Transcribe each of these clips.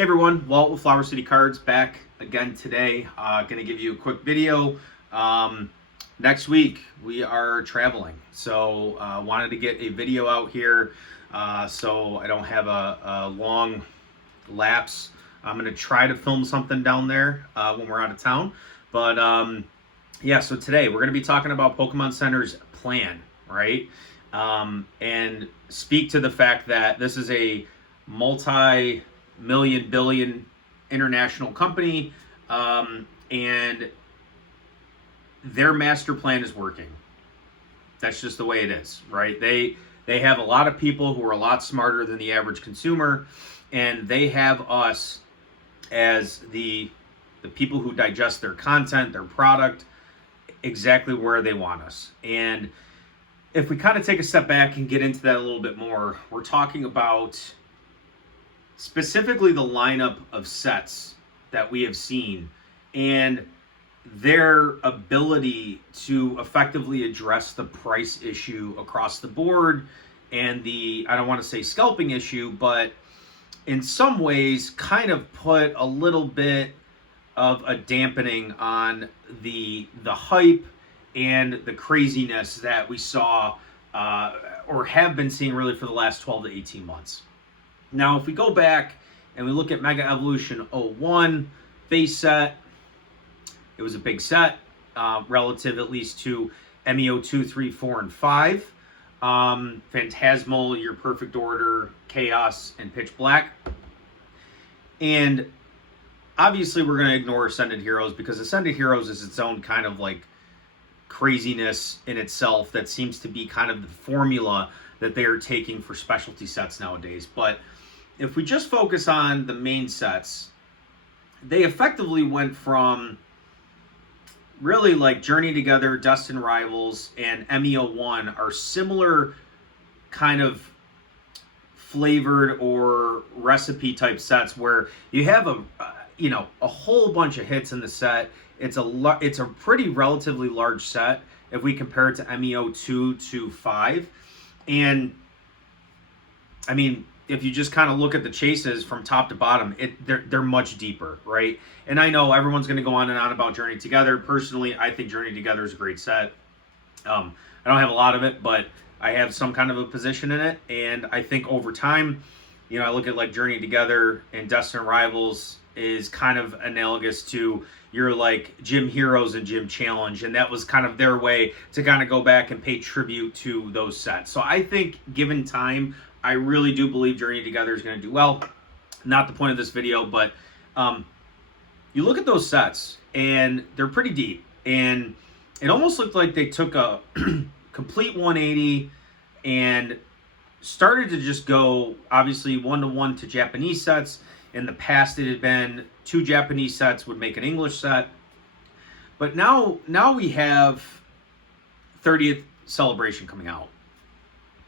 Hey everyone, Walt with Flower City Cards back again today. Going to give you a quick video. Next week we are traveling, so wanted to get a video out here so I don't have a long lapse. I'm going to try to film something down there when we're out of town. But yeah, so today we're going to be talking about Pokemon Center's plan, right? And speak to the fact that this is a multi-million billion international company, and their master plan is working. That's just the way it is, right? They have a lot of people who are a lot smarter than the average consumer, and they have us as the people who digest their content, their product, exactly where they want us. And if we kind of take a step back and get into that a little bit more, we're talking about specifically the lineup of sets that we have seen and their ability to effectively address the price issue across the board and the, I don't want to say scalping issue, but in some ways kind of put a little bit of a dampening on the hype and the craziness that we saw or have been seeing really for the last 12 to 18 months. Now, if we go back and we look at Mega Evolution 01 base set, it was a big set, relative at least to MEO 2, 3, 4, and 5. Phantasmal, Your Perfect Order, Chaos, and Pitch Black. And obviously we're going to ignore Ascended Heroes because Ascended Heroes is its own kind of like craziness in itself that seems to be kind of the formula that they are taking for specialty sets nowadays. But if we just focus on the main sets, they effectively went from really like Journey Together, Destined Rivals, and MEO1 are similar kind of flavored or recipe type sets where you have a whole bunch of hits in the set. It's a pretty relatively large set if we compare it to MEO 2 to 5. And I mean, if you just kind of look at the chases from top to bottom, they're much deeper, right? And I know everyone's going to go on and on about Journey Together. Personally, I think Journey Together is a great set. I don't have a lot of it, but I have some kind of a position in it. And I think over time, I look at like Journey Together and Destined Rivals is kind of analogous to your like Gym Heroes and Gym Challenge, and that was kind of their way to kind of go back and pay tribute to those sets. So I think given time, I really do believe Journey Together is going to do well. Not the point of this video, but you look at those sets and they're pretty deep, and it almost looked like they took a complete 180 and started to just go obviously one-to-one to Japanese sets. In the past, it had been 2 Japanese sets would make an English set. But now we have 30th Celebration coming out,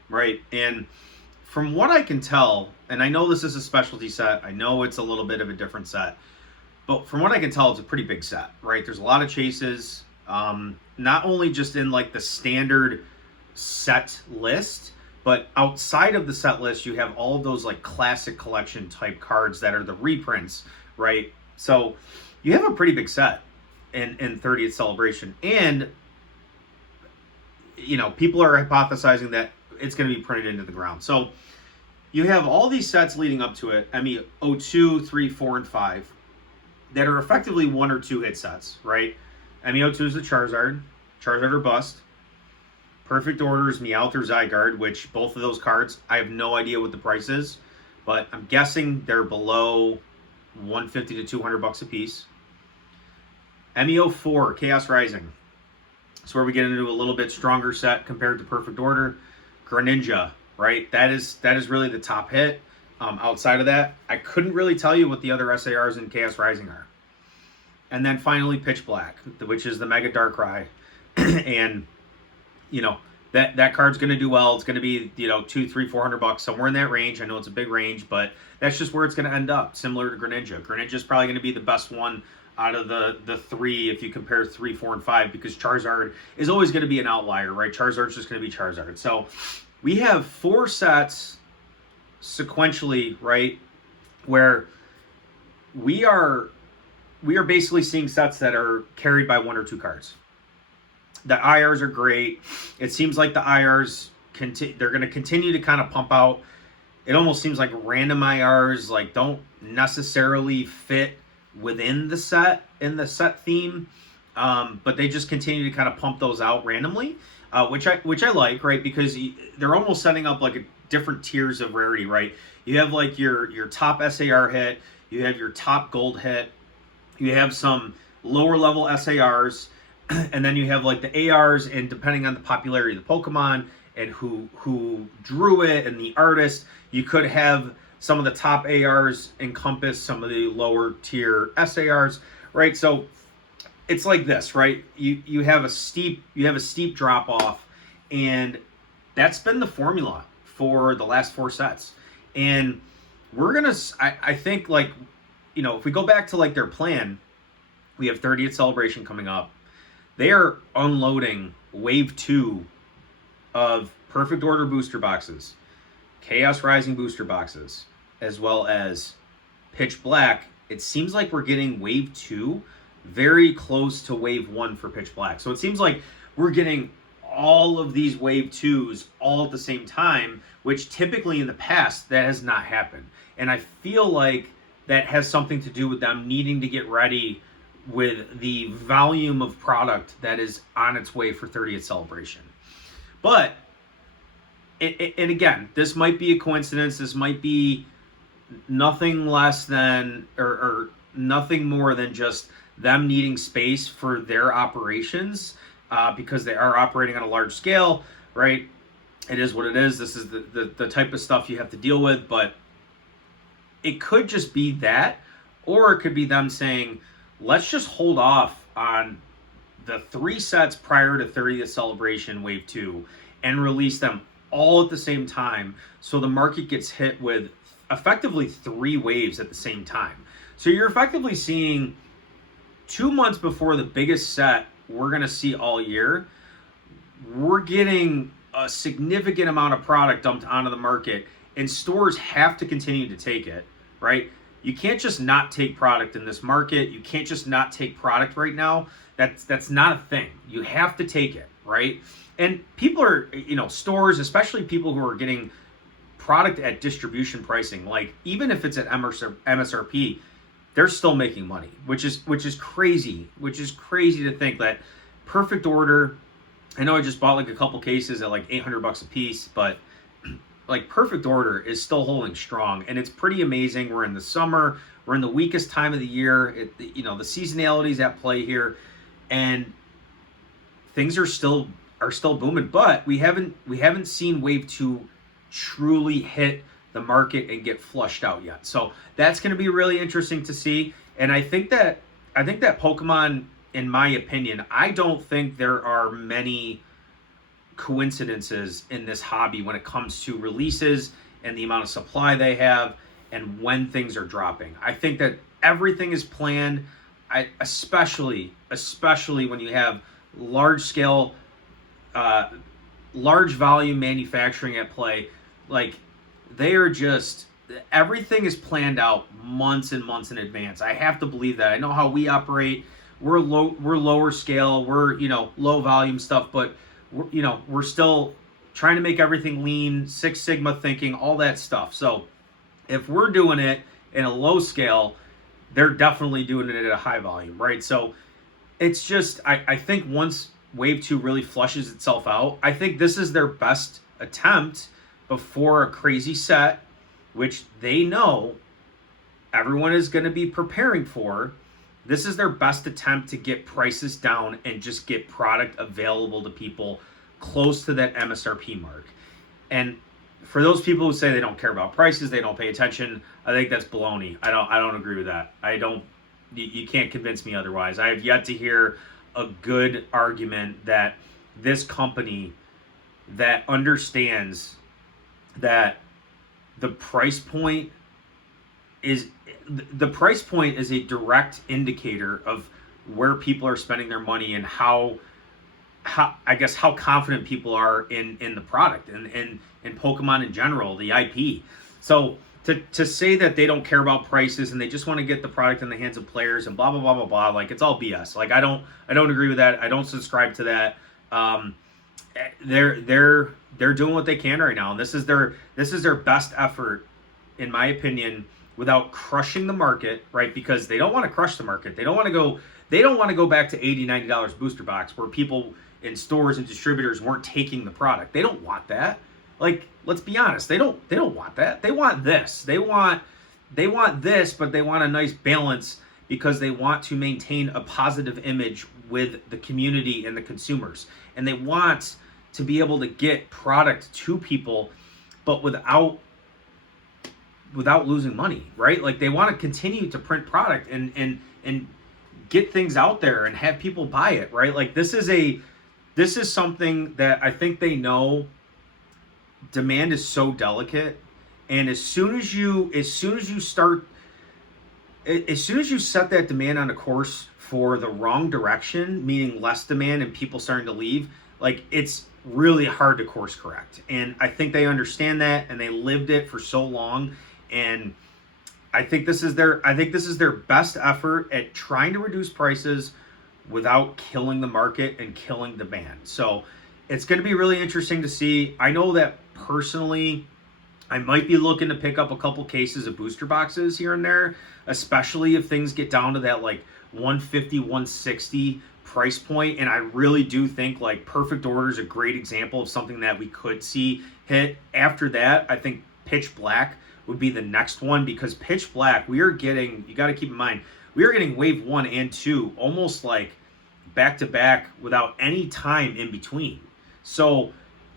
right? And from what I can tell, and I know this is a specialty set, I know it's a little bit of a different set, but from what I can tell, it's a pretty big set, right? There's a lot of chases, not only just in like the standard set list, but outside of the set list, you have all of those like classic collection type cards that are the reprints, right? So you have a pretty big set in 30th Celebration. And, people are hypothesizing that it's going to be printed into the ground. So you have all these sets leading up to it, MEO 2, 3, 4, and 5, that are effectively 1 or 2 hit sets, right? MEO 2 is the Charizard or Bust. Perfect Order is Meowth or Zygarde, which both of those cards, I have no idea what the price is, but I'm guessing they're below $150 to $200 a piece. MEO 4, Chaos Rising. That's where we get into a little bit stronger set compared to Perfect Order. Greninja, right? That is really the top hit. Outside of that, I couldn't really tell you what the other SARs in Chaos Rising are. And then finally Pitch Black, which is the Mega Darkrai. And that card's going to do well. It's going to be, $200, $300, $400, somewhere in that range. I know it's a big range, but that's just where it's going to end up, similar to Greninja. Greninja is probably going to be the best one out of the 3 if you compare 3, 4, and 5, because Charizard is always going to be an outlier, right? Charizard's just going to be Charizard. So we have 4 sets sequentially, right, where we are basically seeing sets that are carried by 1 or 2 cards. The IRs are great. It seems like the IRs they're going to continue to kind of pump out. It almost seems like random IRs like don't necessarily fit within the set in the set theme, but they just continue to kind of pump those out randomly, which I like, right? Because they're almost setting up like different tiers of rarity, right? You have like your top SAR hit, you have your top gold hit, you have some lower level SARs, and then you have like the ARs, and depending on the popularity of the Pokemon and who drew it and the artist, you could have some of the top ARs encompass some of the lower tier SARs, right? So it's like this, right? You have a steep drop off, and that's been the formula for the last 4 sets. And we're gonna, I think, like, if we go back to like their plan, we have 30th Celebration coming up. They are unloading wave 2 of Perfect Order booster boxes, Chaos Rising booster boxes, as well as Pitch Black. It seems like we're getting wave 2 very close to wave 1 for Pitch Black. So it seems like we're getting all of these wave 2s all at the same time, which typically in the past that has not happened. And I feel like that has something to do with them needing to get ready with the volume of product that is on its way for 30th Celebration. But, and again, this might be a coincidence. This might be nothing less than, or nothing more than just them needing space for their operations, because they are operating on a large scale, right? It is what it is. This is the type of stuff you have to deal with, but it could just be that, or it could be them saying, let's just hold off on the 3 sets prior to 30th Celebration Wave 2 and release them all at the same time, so the market gets hit with effectively 3 waves at the same time. So you're effectively seeing 2 months before the biggest set we're going to see all year, we're getting a significant amount of product dumped onto the market, and stores have to continue to take it, right? You can't just not take product in this market. You can't just not take product right now. That's not a thing. You have to take it, right? And people are, stores, especially people who are getting product at distribution pricing, like even if it's at MSRP, they're still making money, which is crazy. Which is crazy to think that Perfect Order. I know I just bought like a couple cases at like $800 a piece, but like Perfect Order is still holding strong, and it's pretty amazing. We're in the summer. We're in the weakest time of the year. The seasonality is at play here, and things are still booming. But we haven't seen Wave 2 truly hit the market and get flushed out yet. So that's going to be really interesting to see. And I think that Pokemon, in my opinion, I don't think there are many coincidences in this hobby when it comes to releases and the amount of supply they have and when things are dropping. I think that everything is planned, especially when you have large scale, large volume manufacturing at play. Like, they are just, everything is planned out months and months in advance. I have to believe that. I know how we operate. We're lower scale. We're, low volume stuff, but we're still trying to make everything lean, Six Sigma thinking, all that stuff. So if we're doing it in a low scale, they're definitely doing it at a high volume, right? So it's just, I think once Wave 2 really flushes itself out, I think this is their best attempt before a crazy set, which they know everyone is going to be preparing for. This is their best attempt to get prices down and just get product available to people close to that MSRP mark. And for those people who say they don't care about prices, they don't pay attention, I think that's baloney. I don't agree with that. You can't convince me otherwise. I have yet to hear a good argument that this company that understands that the price point is a direct indicator of where people are spending their money and how confident people are in the product and in Pokemon in general, the IP. So to say that they don't care about prices and they just want to get the product in the hands of players and blah blah blah blah blah, like it's all BS. Like I don't agree with that. I don't subscribe to that. They're doing what they can right now, and this is their best effort, in my opinion, without crushing the market, right? Because they don't want to crush the market. They don't want to go back to $80-$90 booster box where people in stores and distributors weren't taking the product. They don't want that. Like, let's be honest, they don't want that. They want this. They want this, but they want a nice balance because they want to maintain a positive image with the community and the consumers. And they want to be able to get product to people, but without losing money, right? Like they want to continue to print product and get things out there and have people buy it, right? Like this is something that I think they know. Demand is so delicate, and as soon as you set that demand on a course for the wrong direction, meaning less demand and people starting to leave, like it's really hard to course correct. And I think they understand that, and they lived it for so long. And I think this is their best effort at trying to reduce prices without killing the market and killing demand. So it's going to be really interesting to see. I know that personally, I might be looking to pick up a couple cases of booster boxes here and there, especially if things get down to that like 150, 160 price point. And I really do think like Perfect Order is a great example of something that we could see hit. After that, I think Pitch Black would be the next one, because Pitch Black, you got to keep in mind, we are getting wave 1 and 2 almost like back to back without any time in between. So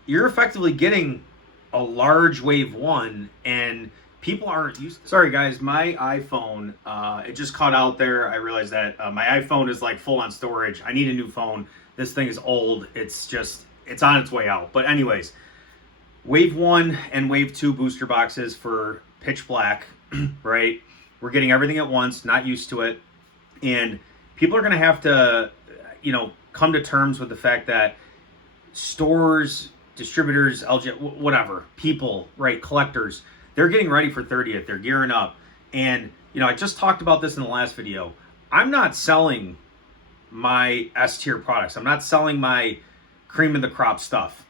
you're effectively getting a large wave 1, and people aren't used to. Sorry guys, my iPhone, it just caught out there. I realized that my iPhone is like full on storage. I need a new phone. This thing is old. It's on its way out. But anyways, wave 1 and wave 2 booster boxes for Pitch Black, right? We're getting everything at once, not used to it. And people are going to have to, come to terms with the fact that stores, distributors, LG, whatever, people, right, collectors, they're getting ready for 30th. They're gearing up. And, I just talked about this in the last video. I'm not selling my S tier products. I'm not selling my cream of the crop stuff.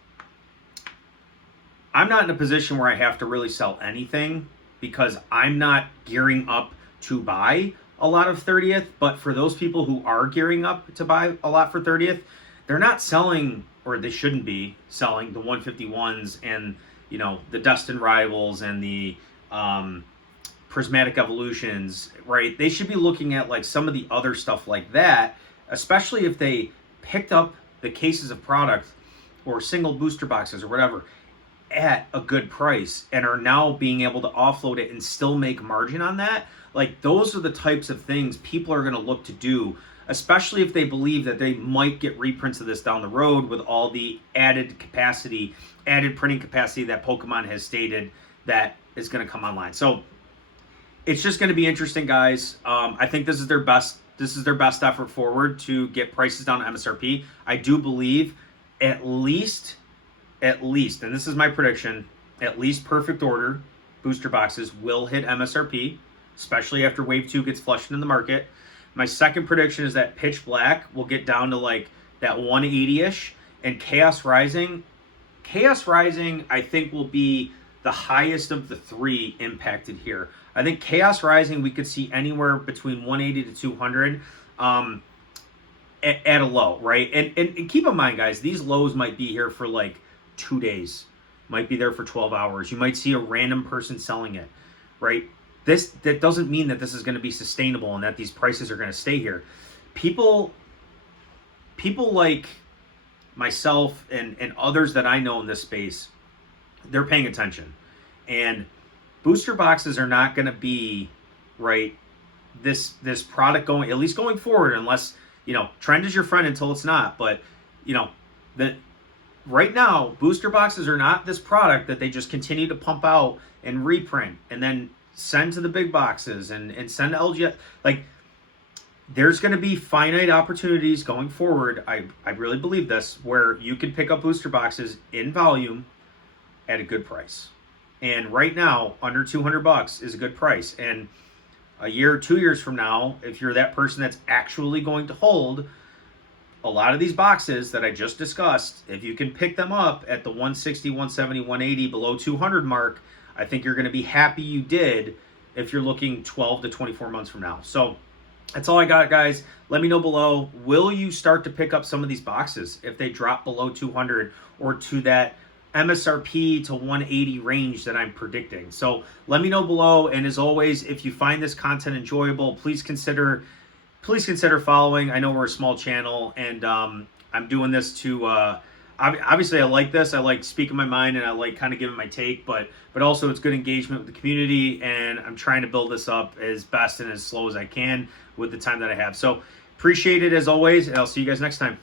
I'm not in a position where I have to really sell anything because I'm not gearing up to buy a lot of 30th. But for those people who are gearing up to buy a lot for 30th, they're not selling, or they shouldn't be selling, the 151s and, the Destin Rivals and the Prismatic Evolutions, right? They should be looking at like some of the other stuff like that, especially if they picked up the cases of product or single booster boxes or whatever at a good price and are now being able to offload it and still make margin on that. Like those are the types of things people are going to look to do, especially if they believe that they might get reprints of this down the road with all the added printing capacity that Pokemon has stated that is going to come online. So it's just going to be interesting, guys. I think this is their best effort forward to get prices down to MSRP. I do believe at least, and this is my prediction, at least Perfect Order booster boxes will hit MSRP, especially after Wave 2 gets flushed into the market. My second prediction is that Pitch Black will get down to like that 180-ish, and Chaos Rising, I think, will be the highest of the three impacted here. I think Chaos Rising, we could see anywhere between 180 to 200 at a low, right? And keep in mind, guys, these lows might be here for like 2 days, might be there for 12 hours. You might see a random person selling it, right? That doesn't mean that this is going to be sustainable and that these prices are going to stay here. People like myself and others that I know in this space, they're paying attention. And booster boxes are not going to be, right, this product going, at least going forward, unless, trend is your friend until it's not. But, that right now, booster boxes are not this product that they just continue to pump out and reprint and then send to the big boxes and send to LG. Like, there's going to be finite opportunities going forward. I really believe this, where you can pick up booster boxes in volume at a good price. And right now, under 200 bucks is a good price. And a year, 2 years from now, if you're that person that's actually going to hold a lot of these boxes that I just discussed, if you can pick them up at the 160, 170, 180, below 200 mark, I think you're going to be happy you did if you're looking 12 to 24 months from now. So that's all I got, guys. Let me know below. Will you start to pick up some of these boxes if they drop below 200 or to that MSRP to 180 range that I'm predicting? So let me know below. And as always, if you find this content enjoyable, please consider following. I know we're a small channel, and I'm doing this to obviously I like this. I like speaking my mind, and I like kind of giving my take, but also it's good engagement with the community, and I'm trying to build this up as best and as slow as I can with the time that I have. So appreciate it as always, and I'll see you guys next time.